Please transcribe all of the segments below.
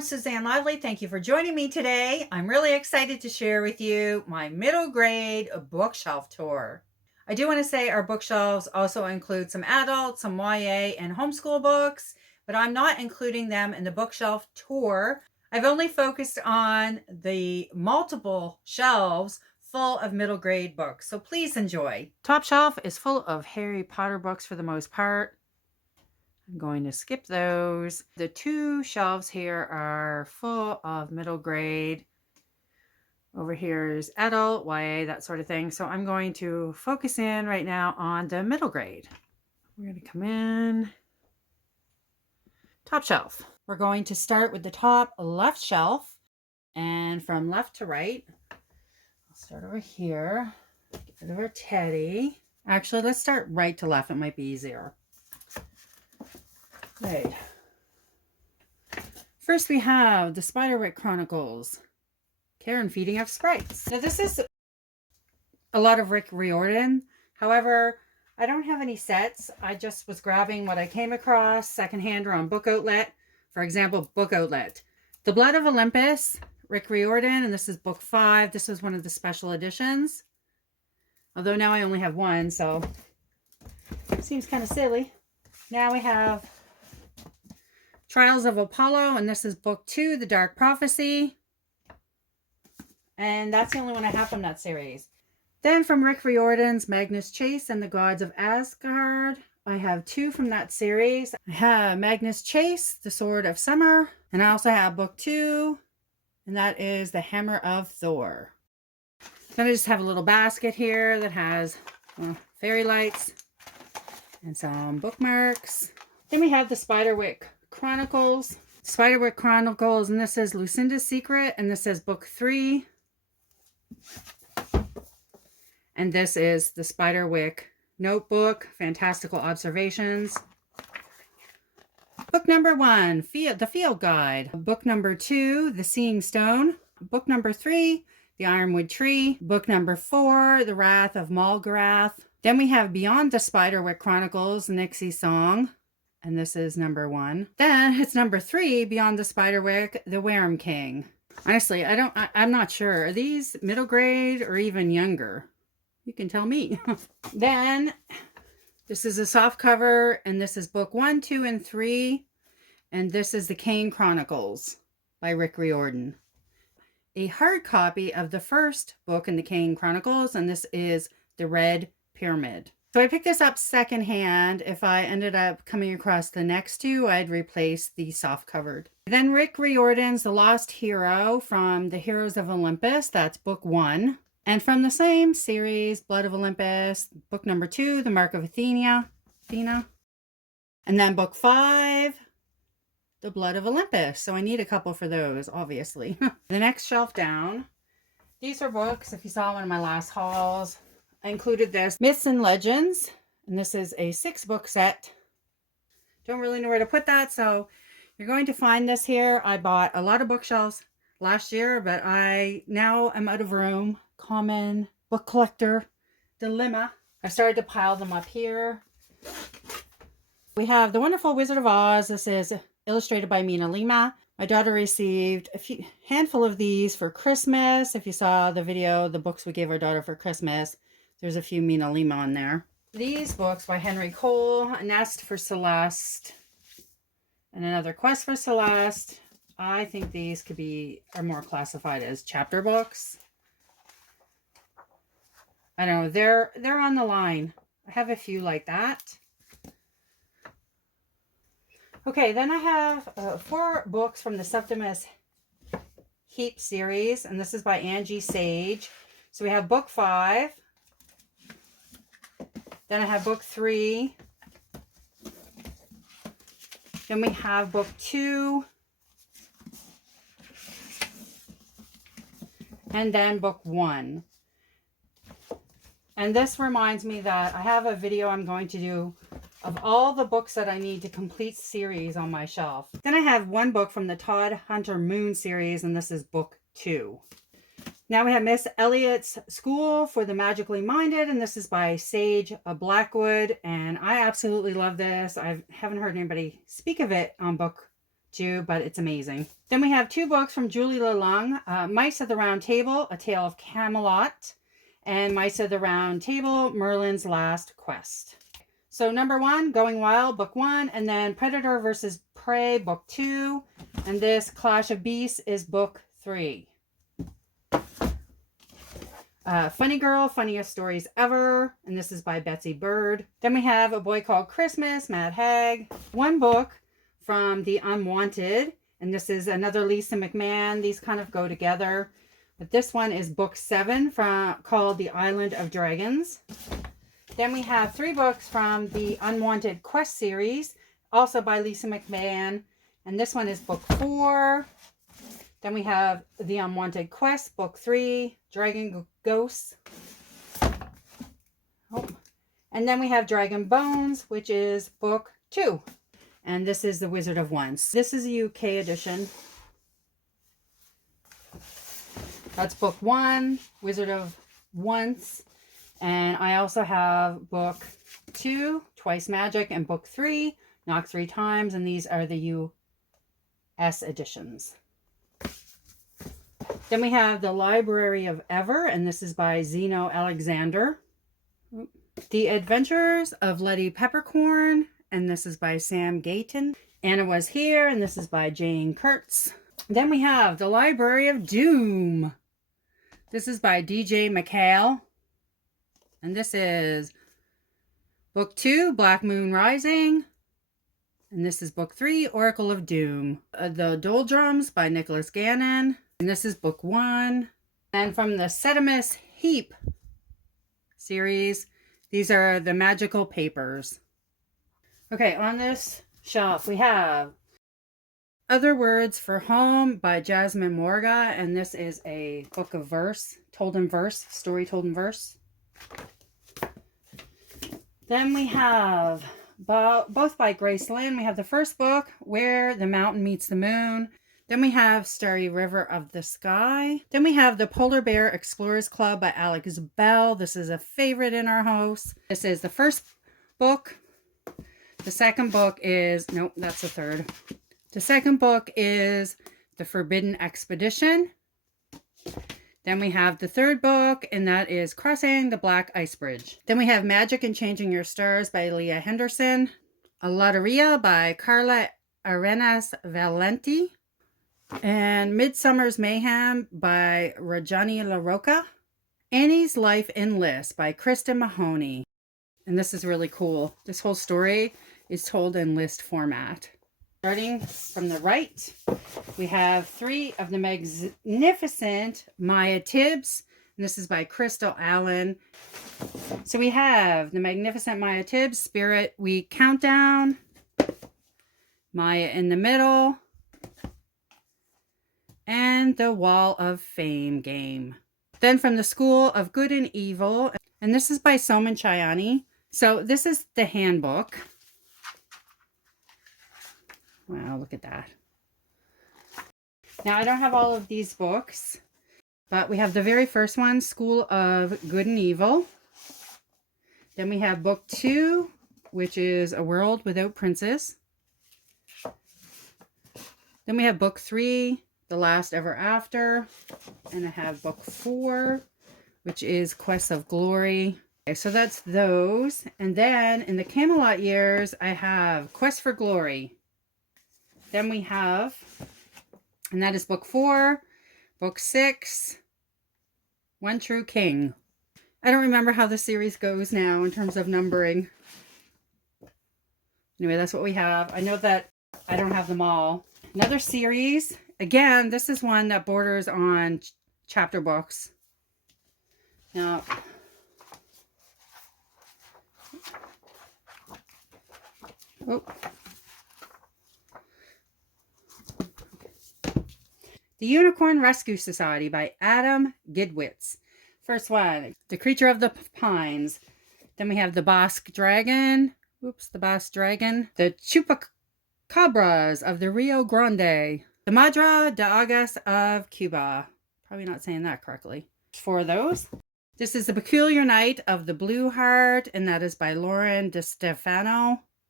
Suzanne Lively. Thank you for joining me today. I'm really excited to share with you my middle grade bookshelf tour. I do want to say our bookshelves also include some adult, some YA, and homeschool books, but I'm not including them in the bookshelf tour. I've only focused on the multiple shelves full of middle grade books, so please enjoy. Top shelf is full of Harry Potter books for the most part. I'm going to skip those. The two shelves here are full of middle grade. Over here is adult, YA, that sort of thing. So I'm going to focus in right now on the middle grade. We're going to come in. Top shelf. We're going to start with the top left shelf. And from left to right, I'll start over here. Get rid of our teddy. Actually, let's start right to left. It might be easier. Right. First we have the Spiderwick Chronicles, Care and Feeding of Sprites. Now this is a lot of Rick Riordan. However, I don't have any sets. I just was grabbing what I came across secondhand or on Book Outlet. For example, Book Outlet. The Blood of Olympus, Rick Riordan, and this is book 5. This was one of the special editions. Although now I only have one, so it seems kind of silly. Now we have Trials of Apollo, and this is book 2, The Dark Prophecy. And that's the only one I have from that series. Then from Rick Riordan's Magnus Chase and the Gods of Asgard, I have 2 from that series. I have Magnus Chase, The Sword of Summer, and I also have book 2, and that is The Hammer of Thor. Then I just have a little basket here that has fairy lights and some bookmarks. Then we have the Spiderwick Chronicles. Spiderwick Chronicles, and this is Lucinda's Secret, and this is book 3. And this is the Spiderwick Notebook, Fantastical Observations. Book number 1, The Field Guide. Book number 2, The Seeing Stone. Book number 3, The Ironwood Tree. Book number 4, The Wrath of Malgarath. Then we have Beyond the Spiderwick Chronicles, Nixie's Song. And this is number 1. Then it's number 3, Beyond the Spiderwick, The Wareham King. Honestly, I'm not sure. Are these middle grade or even younger? You can tell me. Then this is a soft cover, and this is book 1, 2, and 3. And this is the Kane Chronicles by Rick Riordan. A hard copy of the first book in the Kane Chronicles, and this is The Red Pyramid. So I picked this up secondhand. If I ended up coming across the next 2, I'd replace the soft covered. Then Rick Riordan's The Lost Hero from the Heroes of Olympus. That's book 1. And from the same series, Blood of Olympus, book number 2, The Mark of Athena. And then book 5, The Blood of Olympus. So I need a couple for those, obviously. The next shelf down. These are books, if you saw one of my last hauls. I included this Myths and Legends, and this is a 6-book set. Don't really know where to put that, so you're going to find this here. I bought a lot of bookshelves last year, but I now am out of room. Common book collector dilemma. I started to pile them up here. We have The Wonderful Wizard of Oz. This is illustrated by Mina Lima. My daughter received a handful of these for Christmas. If you saw the video, the books we gave our daughter for Christmas, there's a few Mina Lima on there. These books by Henry Cole, A Nest for Celeste, and Another Quest for Celeste. I think these are more classified as chapter books. I don't know, they're on the line. I have a few like that. Okay, then I have 4 books from the Septimus Heap series, and this is by Angie Sage. So we have book 5. Then I have book 3. Then we have book 2. And then book 1. And this reminds me that I have a video I'm going to do of all the books that I need to complete series on my shelf. Then I have 1 book from the Todd Hunter Moon series, and this is book 2. Now we have Miss Elliott's School for the Magically Minded, and this is by Sage Blackwood, and I absolutely love this. I haven't heard anybody speak of it on Book too, but it's amazing. Then we have 2 books from Julie Lalong, Mice of the Round Table, A Tale of Camelot, and Mice of the Round Table, Merlin's Last Quest. So number 1, Going Wild, book 1, and then Predator versus Prey, book 2, and this Clash of Beasts is book 3. Funny Girl, Funniest Stories Ever, and this is by Betsy Bird. Then we have A Boy Called Christmas, Mad Hag. 1 book from The Unwanted, and this is another Lisa McMahon. These kind of go together, but this one is book 7 called The Island of Dragons. Then we have 3 books from the Unwanted Quest series, also by Lisa McMahon, and this one is book 4. Then we have The Unwanted Quest, book 3, Dragon Ghosts. Oh. And then we have Dragon Bones, which is book 2. And this is The Wizard of Once. This is a UK edition. That's book 1, Wizard of Once. And I also have book 2, Twice Magic, and book 3, Knock 3 Times. And these are the US editions. Then we have The Library of Ever, and this is by Zeno Alexander. The Adventures of Letty Peppercorn, and this is by Sam Gayton. Anna Was Here, and this is by Jane Kurtz. Then we have The Library of Doom. This is by DJ McHale. And this is book 2, Black Moon Rising. And this is book 3, Oracle of Doom. The Doldrums by Nicholas Gannon. And this is book 1. And from the Septimus Heap series, these are the Magical Papers. Okay, on this shelf we have Other Words for Home by Jasmine Morga. And this is a book of verse, told in verse, story told in verse. Then we have both by Grace Lynn. We have the first book, Where the Mountain Meets the Moon. Then we have Starry River of the Sky. Then we have The Polar Bear Explorers Club by Alex Bell. This is a favorite in our house. This is the first book. The second book is, nope, that's the third. The second book is The Forbidden Expedition. Then we have the third book, and that is Crossing the Black Ice Bridge. Then we have Magic and Changing Your Stars by Leah Henderson. A Lotteria by Carla Arenas Valenti. And Midsummer's Mayhem by Rajani LaRocca. Annie's Life in List by Kristen Mahoney. And this is really cool. This whole story is told in list format. Starting from the right, we have 3 of the magnificent Maya Tibbs. And this is by Crystal Allen. So we have the Magnificent Maya Tibbs Spirit Week Countdown. Maya in the Middle. And the Wall of Fame game. Then from the School of Good and Evil. And this is by Soman Chayani. So this is the handbook. Wow, look at that. Now, I don't have all of these books, but we have the very first one, School of Good and Evil. Then we have book 2, which is A World Without Princes. Then we have book 3, The Last Ever After. And I have book 4, which is Quest of Glory. Okay, so that's those. And then in the Camelot years, I have Quest for Glory. Then we have, and that is book 4, book 6, One True King. I don't remember how the series goes now in terms of numbering. Anyway, that's what we have. I know that I don't have them all. Another series. Again, this is one that borders on chapter books. Now, oh. The Unicorn Rescue Society by Adam Gidwitz. First one, The Creature of the Pines. Then we have the Basque Dragon. Oops, the Basque Dragon. The Chupacabras of the Rio Grande. The Madra de Agas of Cuba. Probably not saying that correctly. 4 of those. This is The Peculiar Night of the Blue Heart, and that is by Lauren DeStefano.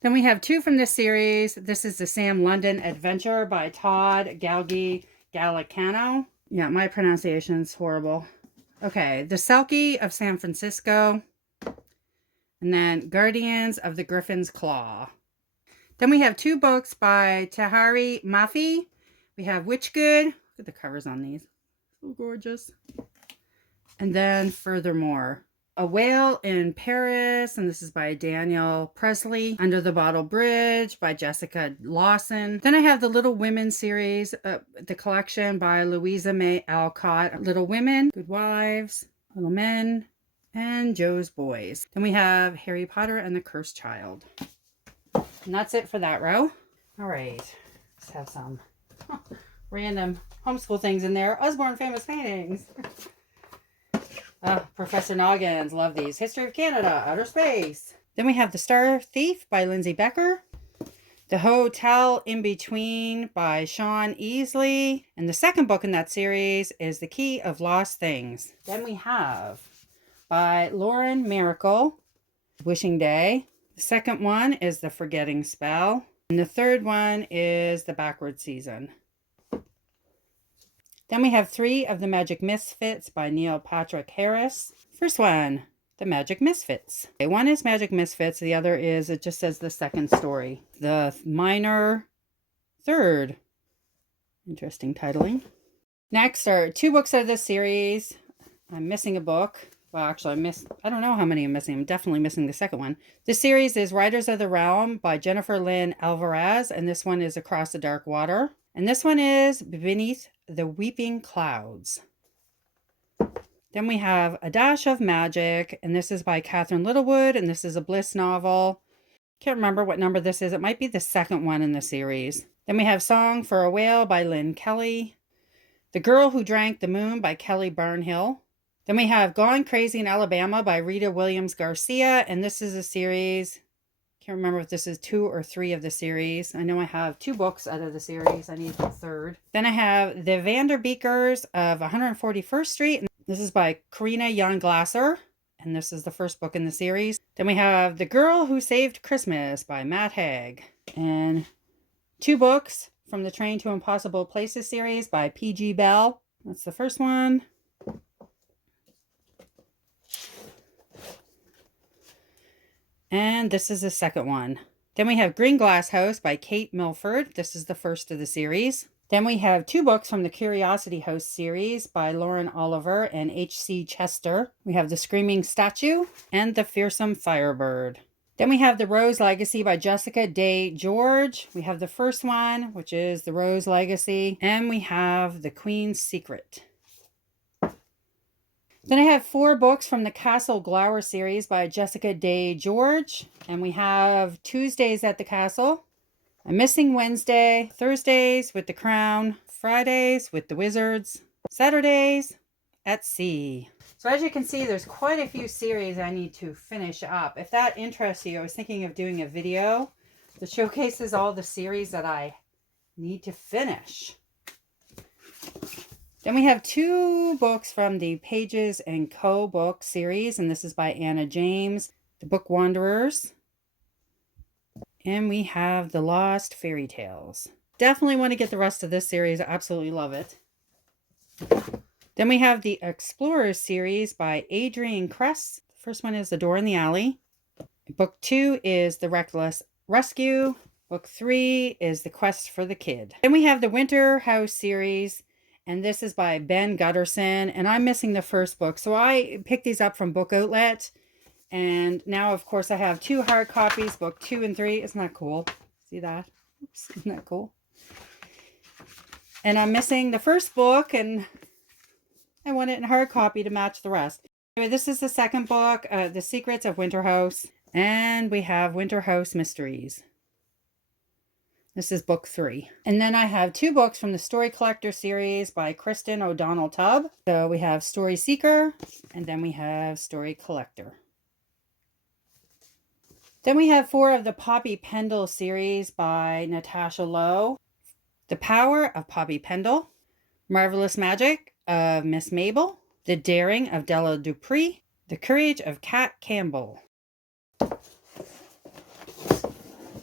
Then we have two from this series. This is the Sam London Adventure by Todd Gallicano. Yeah, my pronunciation's horrible. Okay, The Selkie of San Francisco. And then Guardians of the Griffin's Claw. Then we have two books by Tahari Mafi. We have Witchgood. Look at the covers on these. So gorgeous. And then Furthermore. A Whale in Paris, and this is by Daniel Presley. Under the Bottle Bridge by Jessica Lawson. Then I have the Little Women series, the collection by Louisa May Alcott. Little Women, Good Wives, Little Men, and Joe's Boys. Then we have Harry Potter and the Cursed Child. And that's it for that row. All right, let's have some random homeschool things in there. Osborne Famous Paintings. Professor Noggins, love these. History of Canada, Outer Space. Then we have The Star Thief by Lindsay Becker. The Hotel in Between by Sean Easley. And the second book in that series is The Key of Lost Things. Then we have by Lauren Miracle, Wishing Day. The second one is The Forgetting Spell. And the third one is The Backward Season. Then we have three of the Magic Misfits by Neil Patrick Harris. First one, The Magic Misfits. Okay, one is Magic Misfits. The other is, it just says the second story. The Minor Third. Interesting titling. Next are two books of this series. I'm missing a book. Well, actually, I don't know how many I'm missing. I'm definitely missing the second one. This series is Riders of the Realm by Jennifer Lynn Alvarez. And this one is Across the Dark Water. And this one is Beneath the Weeping Clouds. Then we have A Dash of Magic, and this is by Catherine Littlewood, and this is a Bliss novel. Can't remember what number this is. It might be the second one in the series. Then we have Song for a Whale by Lynn Kelly. The Girl Who Drank the Moon by Kelly Barnhill. Then we have Gone Crazy in Alabama by Rita Williams Garcia, and this is a series. Can't remember if this is 2 or 3 of the series. I know I have 2 books out of the series. I need the third. Then I have The Vanderbeekers of 141st Street. And this is by Karina Young Glasser. And this is the first book in the series. Then we have The Girl Who Saved Christmas by Matt Haig. And 2 books from the Train to Impossible Places series by P.G. Bell. That's the first one. And this is the second one. Then we have Green Glass House by Kate Milford. This is the first of the series. Then we have 2 books from the Curiosity House series by Lauren Oliver and H.C. Chester. We have The Screaming Statue and The Fearsome Firebird. Then we have The Rose Legacy by Jessica Day George. We have the first one, which is The Rose Legacy. And we have The Queen's Secret. Then I have 4 books from the Castle Glower series by Jessica Day George. And we have Tuesdays at the Castle, A Missing Wednesday, Thursdays with the Crown, Fridays with the Wizards, Saturdays at Sea. So as you can see, there's quite a few series I need to finish up. If that interests you, I was thinking of doing a video that showcases all the series that I need to finish. Then we have 2 books from the Pages and Co. book series, and this is by Anna James, The Book Wanderers. And we have The Lost Fairy Tales. Definitely want to get the rest of this series. I absolutely love it. Then we have the Explorers series by Adrienne Kress. The first one is The Door in the Alley. Book 2 is The Reckless Rescue. Book 3 is The Quest for the Kid. Then we have the Winter House series. And this is by Ben Gutterson. And I'm missing the first book. So I picked these up from Book Outlet. And now, of course, I have 2 hard copies. Book 2 and 3. Isn't that cool? See that? Oops, isn't that cool? And I'm missing the first book. And I want it in hard copy to match the rest. Anyway, this is the second book. The Secrets of Winter House. And we have Winter House Mysteries. This is book 3. And then I have 2 books from the Story Collector series by Kristen O'Donnell Tubb. So we have Story Seeker, and then we have Story Collector. Then we have 4 of the Poppy Pendle series by Natasha Lowe. The Power of Poppy Pendle, Marvelous Magic of Miss Mabel, The Daring of Della Dupree, The Courage of Kat Campbell.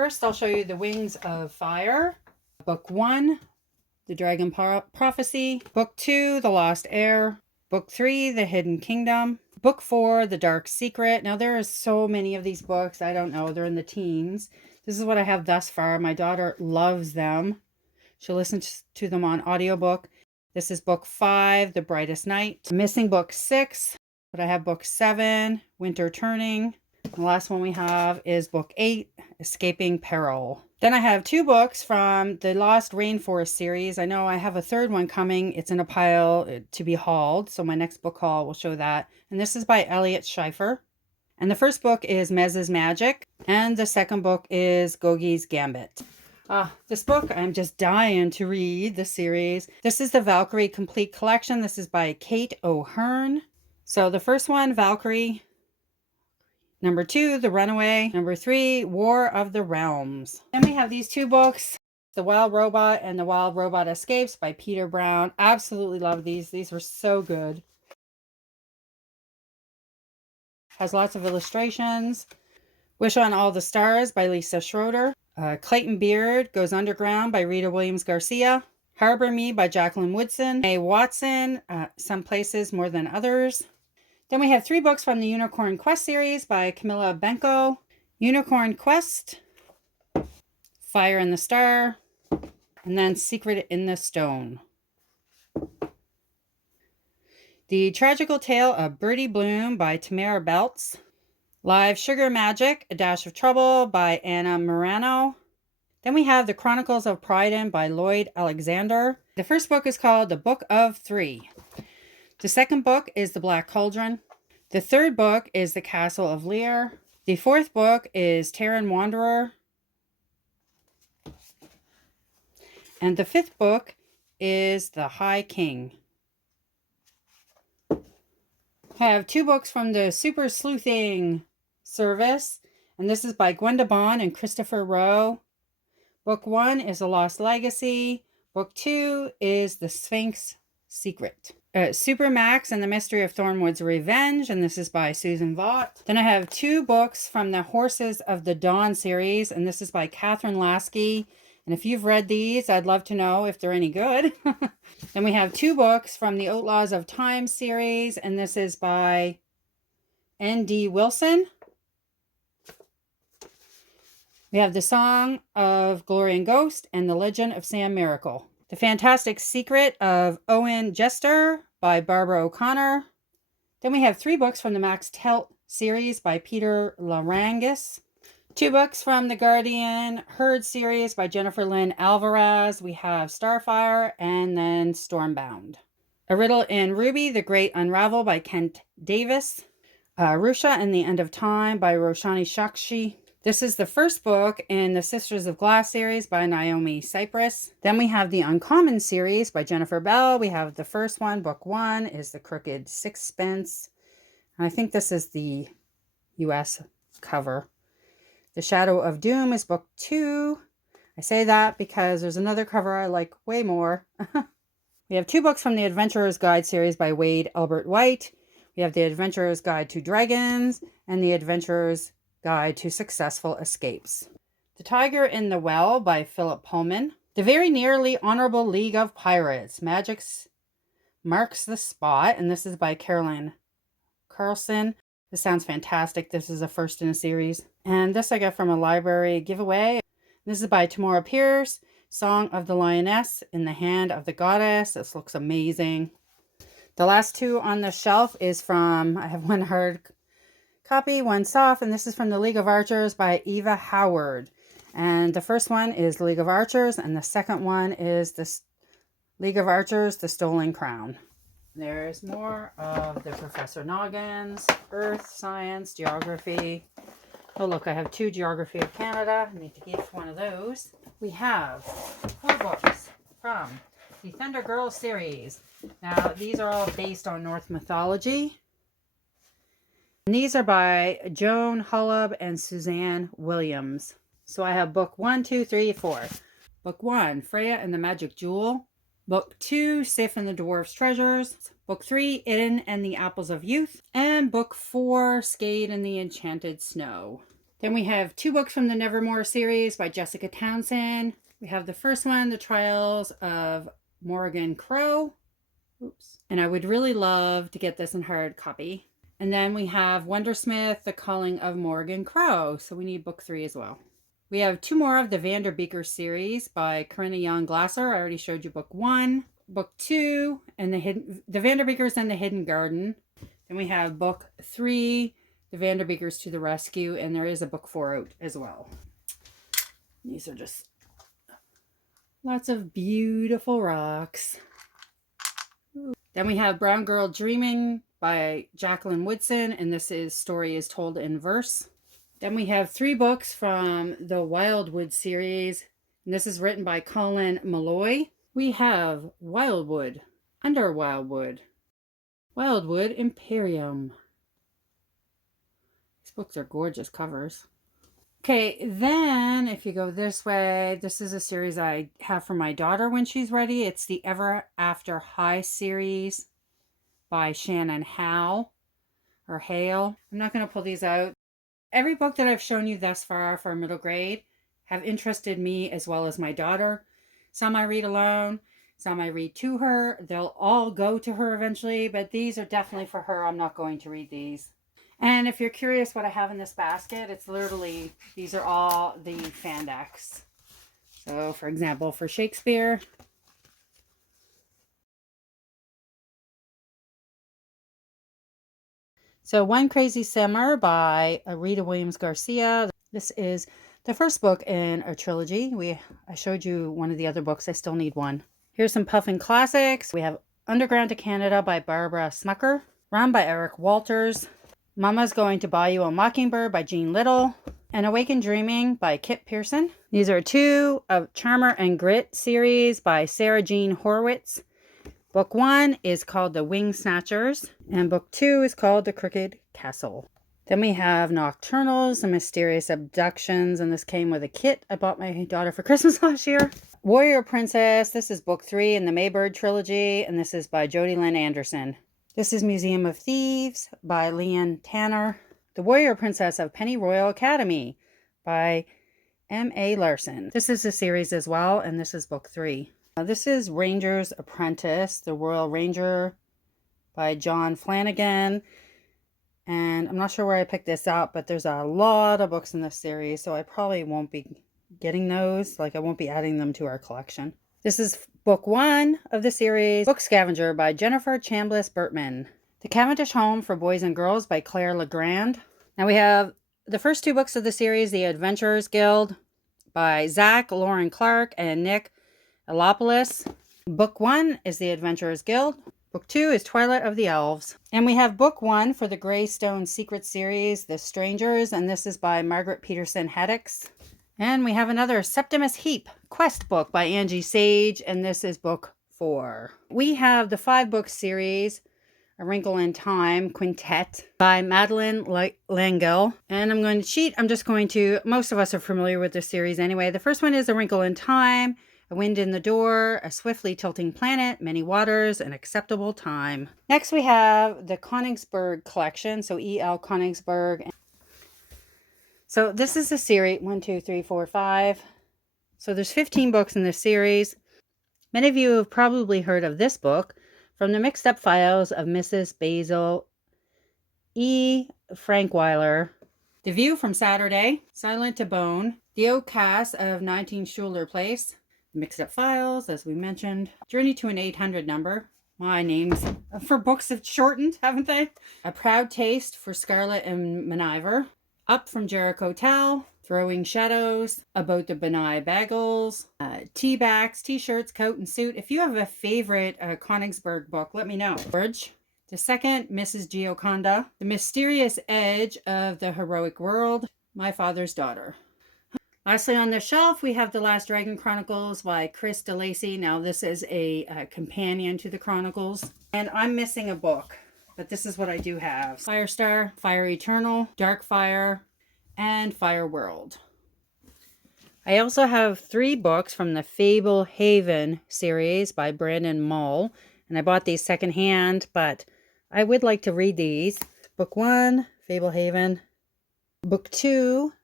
First, I'll show you The Wings of Fire. Book 1, The Dragon Prophecy. Book 2, The Lost Heir. Book 3, The Hidden Kingdom. Book 4, The Dark Secret. Now, there are so many of these books. I don't know. They're in the teens. This is what I have thus far. My daughter loves them. She listens to them on audiobook. This is book 5, The Brightest Night. I'm missing book 6, but I have book 7, Winter Turning. The last one we have is book 8, Escaping Peril. Then I have 2 books from the Lost Rainforest series. I know I have a third one coming. It's in a pile to be hauled, so my next book haul will show that. And this is by Elliott Schiffer. And the first book is Mez's Magic, and the second book is Gogi's Gambit. This book, I'm just dying to read the series. This is the Valkyrie Complete Collection. This is by Kate O'Hearn. So the first one, Valkyrie. Number 2, The Runaway. Number 3, War of the Realms. Then we have these 2 books, The Wild Robot and The Wild Robot Escapes by Peter Brown. Absolutely love these. These were so good. Has lots of illustrations. Wish on All the Stars by Lisa Schroeder. Clayton Beard Goes Underground by Rita Williams Garcia. Harbor Me by Jacqueline Woodson. A Watson, Some Places More Than Others. Then we have 3 books from the Unicorn Quest series by Camilla Benko. Unicorn Quest, Fire in the Star, and then Secret in the Stone. The Tragical Tale of Birdie Bloom by Tamara Belts. Live Sugar Magic, A Dash of Trouble by Anna Morano. Then we have The Chronicles of Pryden by Lloyd Alexander. The first book is called The Book of 3. The second book is The Black Cauldron. The third book is The Castle of Lear. The fourth book is Terran Wanderer. And the fifth book is The High King. I have 2 books from the Super Sleuthing service, and this is by Gwenda Bond and Christopher Rowe. Book 1 is The Lost Legacy. Book 2 is The Sphinx Secret. Super Max and the Mystery of Thornwood's Revenge, and this is by Susan Vaught. Then I have 2 books from the Horses of the Dawn series, and this is by Catherine Lasky. And if you've read these, I'd love to know if they're any good. Then we have 2 books from the Outlaws of Time series, and this is by N.D. Wilson. We have The Song of Glory and Ghost and The Legend of Sam Miracle. The Fantastic Secret of Owen Jester by Barbara O'Connor. Then we have 3 books from the Max Telt series by Peter Larangis. 2 books from the Guardian Herd series by Jennifer Lynn Alvarez. We have Starfire and then Stormbound. A Riddle in Ruby, The Great Unravel by Kent Davis. Rusha and the End of Time by Roshani Shakshi. This is the first book in the Sisters of Glass series by Naomi Cypress. Then we have the Uncommon series by Jennifer Bell. We have the first one, book 1, is The Crooked Sixpence. And I think this is the US cover. The Shadow of Doom is book 2. I say that because there's another cover I like way more. We have 2 books from the Adventurer's Guide series by Wade Albert White. We have the Adventurer's Guide to Dragons and the Adventurer's Guide to Successful Escapes. The Tiger in the Well by Philip Pullman. The Very Nearly Honorable League of Pirates. Magic's Marks the Spot. And this is by Caroline Carlson. This sounds fantastic. This is a first in a series. And this I got from a library giveaway. This is by Tamora Pierce. Song of the Lioness in the Hand of the Goddess. This looks amazing. The last 2 on the shelf is from, I have one hard copy, one soft, and this is from the League of Archers by Eva Howard. And the first one is League of Archers, and the second one is the League of Archers, The Stolen Crown. There's more of the Professor Noggins, Earth, Science, Geography. Oh look, I have 2 Geography of Canada. I need to gift one of those. We have 4 books from the Thunder Girls series. Now, these are all based on Norse mythology. And these are by Joan Hullab and Suzanne Williams. So I have book 1, 2, 3, 4. Book 1, Freya and the Magic Jewel. Book 2, Sif and the Dwarf's Treasures. Book 3, Idun and the Apples of Youth. And book 4, Skade and the Enchanted Snow. Then we have 2 books from the Nevermore series by Jessica Townsend. We have the first one, The Trials of Morgan Crow. Oops. And I would really love to get this in hard copy. And then we have Wondersmith, The Calling of Morgan Crow. So we need book 3 as well. We have 2 more of the Beeker series by Corinna Young Glasser. I already showed you book 1. Book 2, and the Beekers and the Hidden Garden. Then we have book 3, the Beekers to the Rescue. And there is a book 4 out as well. These are just lots of beautiful rocks. Then we have Brown Girl Dreaming by Jacqueline Woodson, and this story is told in verse. Then we have 3 books from the Wildwood series, and this is written by Colin Malloy. We have Wildwood, Under Wildwood, Wildwood Imperium. These books are gorgeous covers. Okay, then if you go this way, this is a series I have for my daughter when she's ready. It's the Ever After High series by Shannon Hale. I'm not going to pull these out. Every book that I've shown you thus far for middle grade have interested me as well as my daughter. Some I read alone, some I read to her. They'll all go to her eventually, but these are definitely for her. I'm not going to read these. And if you're curious what I have in this basket, it's literally, these are all the fan decks. So, for example, for Shakespeare, so One Crazy Summer by Rita Williams Garcia. This is the first book in a trilogy. I showed you one of the other books. I still need one. Here's some Puffin classics. We have Underground to Canada by Barbara Smucker. Run by Eric Walters. Mama's Going to Buy You a Mockingbird by Jean Little. And Awakened Dreaming by Kit Pearson. These are 2 of Charmer and Grit series by Sarah Jean Horowitz. Book 1 is called The Wing Snatchers, and book 2 is called The Crooked Castle. Then we have Nocturnals, The Mysterious Abductions, and this came with a kit I bought my daughter for Christmas last year. Warrior Princess, this is book 3 in the Maybird trilogy, and this is by Jodi Lynn Anderson. This is Museum of Thieves by Leanne Tanner. The Warrior Princess of Pennyroyal Academy by M.A. Larson. This is a series as well, and this is book 3. This is Ranger's Apprentice, The Royal Ranger by John Flanagan. And I'm not sure where I picked this up, but there's a lot of books in this series, so I probably won't be getting those. I won't be adding them to our collection. This is book 1 of the series, Book Scavenger by Jennifer Chambliss Burtman. The Cavendish Home for Boys and Girls by Claire Legrand. Now we have the first 2 books of the series, The Adventurers Guild by Zach Lauren Clark and Nick Elopoulos. Book 1 is The Adventurers Guild. Book 2 is Twilight of the Elves. And we have book 1 for the Greystone Secret series, The Strangers, and this is by Margaret Peterson Haddix. And we have another Septimus Heap quest book by Angie Sage, and this is book 4. We have the 5-book series, A Wrinkle in Time Quintet by Madeleine L'Engle. And I'm going to cheat. Most of us are familiar with this series anyway. The first one is A Wrinkle in Time, A Wind in the Door, A Swiftly Tilting Planet, Many Waters, An Acceptable Time. Next we have the Konigsberg collection, so E.L. Konigsberg. So this is a series, 1, 2, 3, 4, 5. So there's 15 books in this series. Many of you have probably heard of this book, From the Mixed Up Files of Mrs. Basil E. Frankweiler. The View from Saturday, Silent to Bone, The Outcast of 19 Schuler Place, Mixed Up Files, as we mentioned, Journey to an 800 Number. My names for books have shortened, haven't they? A Proud Taste for Scarlet and Meniver. Up from Jericho Tell, Throwing Shadows, About the Benai Bagels, Tea Backs, T-shirts, Coat and Suit. If you have a favorite Konigsberg book, let me know. George. The second, Mrs. Gioconda. The Mysterious Edge of the Heroic World, My Father's Daughter. Lastly on the shelf, we have The Last Dragon Chronicles by Chris DeLacy. Now this is a companion to the Chronicles. And I'm missing a book. But this is what I do have. Firestar, Fire Eternal, Dark Fire, and Fire World. I also have 3 books from the Fable Haven series by Brandon Mull. And I bought these secondhand, but I would like to read these. Book 1, Fable Haven. Book 2,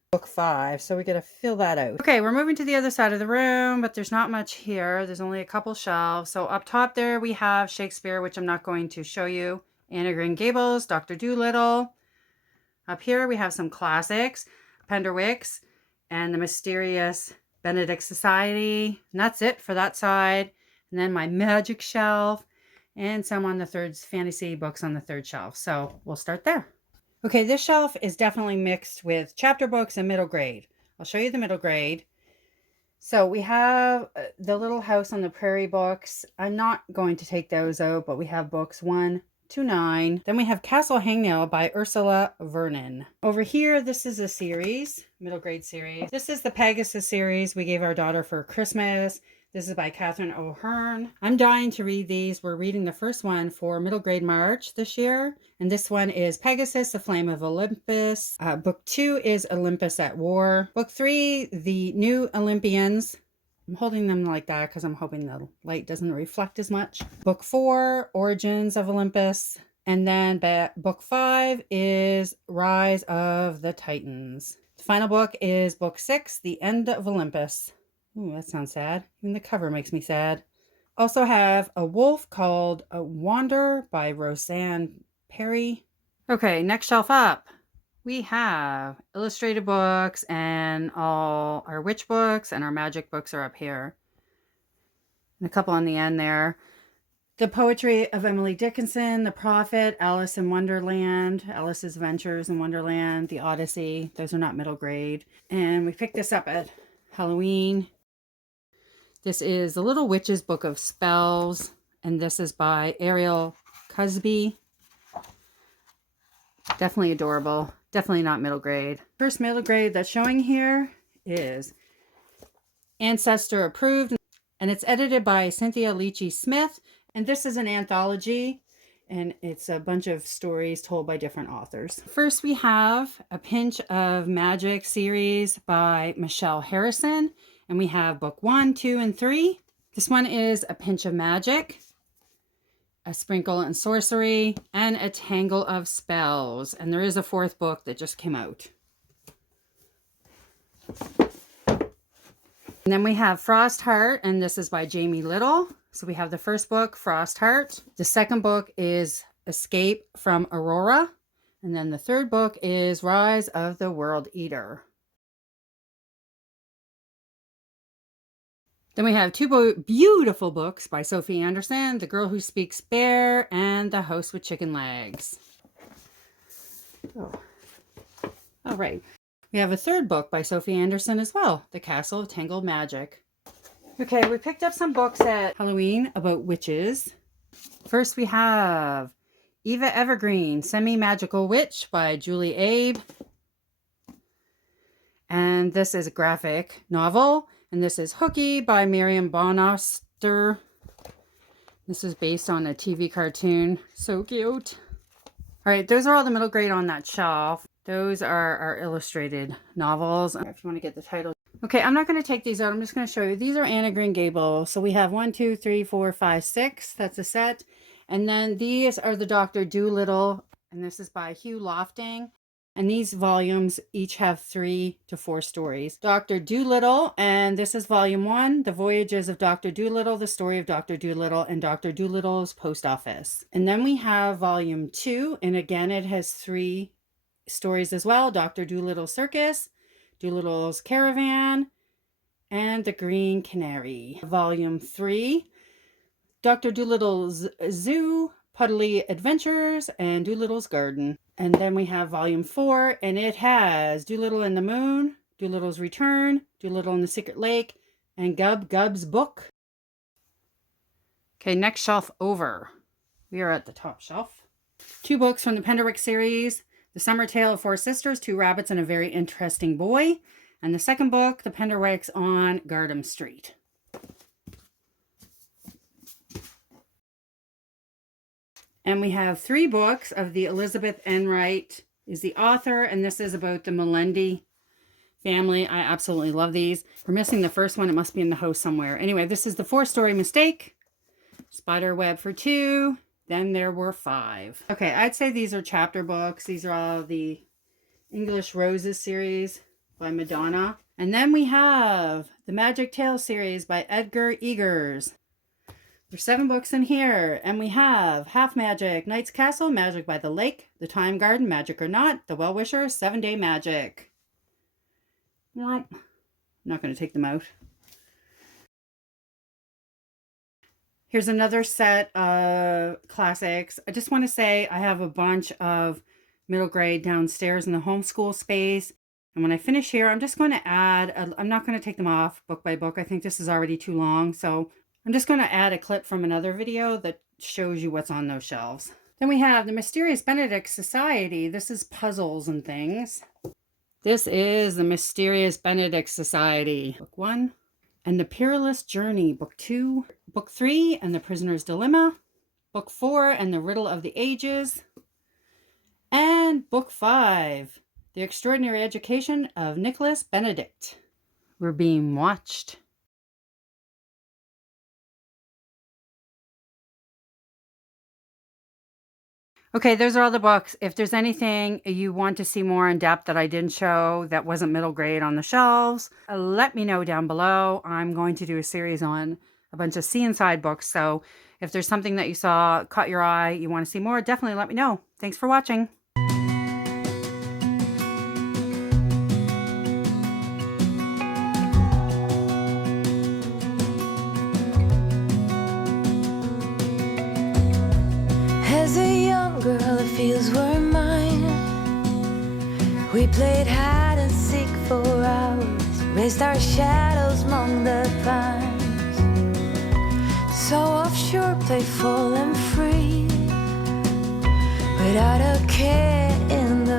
book 5, so we got to fill that out. Okay, we're moving to the other side of the room, but there's not much here. There's only a couple shelves. So up top there we have Shakespeare, which I'm not going to show you. Anne of Green Gables, Dr. Dolittle. Up here we have some classics, Penderwicks and the Mysterious Benedict Society. And that's it for that side. And then my magic shelf and some on the third, fantasy books on the third shelf. So we'll start there. Okay, this shelf is definitely mixed with chapter books and middle grade. I'll show you the middle grade. So we have the Little House on the Prairie books. I'm not going to take those out, but we have books 1 to 9. Then we have Castle Hangnail by Ursula Vernon. Over here, this is a series, middle grade series. This is the Pegasus series we gave our daughter for Christmas. This is by Catherine O'Hearn. I'm dying to read these. We're reading the first one for middle grade March this year. And this one is Pegasus, the Flame of Olympus. Book 2 is Olympus at War. Book 3, The New Olympians. I'm holding them like that because I'm hoping the light doesn't reflect as much. Book 4, Origins of Olympus. And then book 5 is Rise of the Titans. The final book is book 6, The End of Olympus. Ooh, that sounds sad. Even the cover makes me sad. Also have a wolf called Wander by Roseanne Perry. Okay, next shelf up. We have illustrated books and all our witch books and our magic books are up here. And a couple on the end there. The Poetry of Emily Dickinson, The Prophet, Alice in Wonderland, Alice's Adventures in Wonderland, The Odyssey. Those are not middle grade. And we picked this up at Halloween. This is The Little Witch's Book of Spells. And this is by Ariel Cusby. Definitely adorable. Definitely not middle grade. First middle grade that's showing here is Ancestor Approved. And it's edited by Cynthia Leachy Smith. And this is an anthology. And it's a bunch of stories told by different authors. First we have A Pinch of Magic series by Michelle Harrison. And we have book 1, 2, and 3. This one is A Pinch of Magic, A Sprinkle and Sorcery, and A Tangle of Spells. And there is a 4th book that just came out. And then we have Frost Heart, and this is by Jamie Little. So we have the first book, Frost Heart. The second book is Escape from Aurora. And then the third book is Rise of the World Eater. Then we have 2 beautiful books by Sophie Anderson, The Girl Who Speaks Bear and The House with Chicken Legs. Oh. All right. We have a 3rd book by Sophie Anderson as well, The Castle of Tangled Magic. Okay, we picked up some books at Halloween about witches. First we have Eva Evergreen, Semi-Magical Witch by Julie Abe. And this is a graphic novel. And this is Hooky by Miriam Bonoster. This is based on a TV cartoon. So cute. All right, those are all the middle grade on that shelf. Those are our illustrated novels. If you want to get the title. Okay, I'm not going to take these out. I'm just going to show you. These are Anne of Green Gables. So we have 1, 2, 3, 4, 5, 6. That's a set. And then these are the Dr. Dolittle. And this is by Hugh Lofting. And these volumes each have 3 to 4 stories. Dr. Dolittle, and this is volume 1, The Voyages of Dr. Dolittle, the story of Dr. Dolittle and Dr. Dolittle's post office. And then we have volume 2, and again it has 3 stories as well. Dr. Dolittle's Circus, Dolittle's Caravan, and The Green Canary. Volume 3, Dr. Dolittle's Zoo, Puddly Adventures, and Dolittle's Garden. And then we have volume 4, and it has Dolittle and the Moon, Dolittle's Return, Dolittle and the Secret Lake, and Gub's Book. Okay, next shelf over. We are at the top shelf. 2 books from the Penderwick series. The Summer Tale of 4 Sisters, 2 Rabbits and a Very Interesting Boy. And the second book, The Penderwicks on Gardam Street. And we have 3 books of the Elizabeth Enright is the author. And this is about the Melendi family. I absolutely love these. We're missing the first one. It must be in the house somewhere. Anyway, this is the 4-story mistake. Spiderweb for 2. Then there were 5. Okay, I'd say these are chapter books. These are all the English Roses series. by Madonna. And then we have the Magic Tales series by Edgar Egers. There's 7 books in here, and we have Half Magic, Knight's Castle, Magic by the Lake, The Time Garden, Magic or Not, The Well-Wisher, 7-Day Magic. Well, I'm not going to take them out. Here's another set of classics. I just want to say I have a bunch of middle grade downstairs in the homeschool space. And when I finish here, I'm just going to add, I'm not going to take them off book by book. I think this is already too long. So I'm just going to add a clip from another video that shows you what's on those shelves. Then we have the Mysterious Benedict Society. This is puzzles and things. This is the Mysterious Benedict Society, book 1. And the Peerless Journey, book 2. Book 3, and the Prisoner's Dilemma. Book 4, and the Riddle of the Ages. And book 5, The Extraordinary Education of Nicholas Benedict. We're being watched. Okay, those are all the books. If there's anything you want to see more in depth that I didn't show that wasn't middle grade on the shelves, let me know down below. I'm going to do a series on a bunch of See Inside books. So if there's something that you saw, caught your eye, you want to see more, definitely let me know. Thanks for watching. As a young girl, the fields were mine. We played hide and seek for hours, raised our shadows among the pines. So offshore, playful and free, without a care in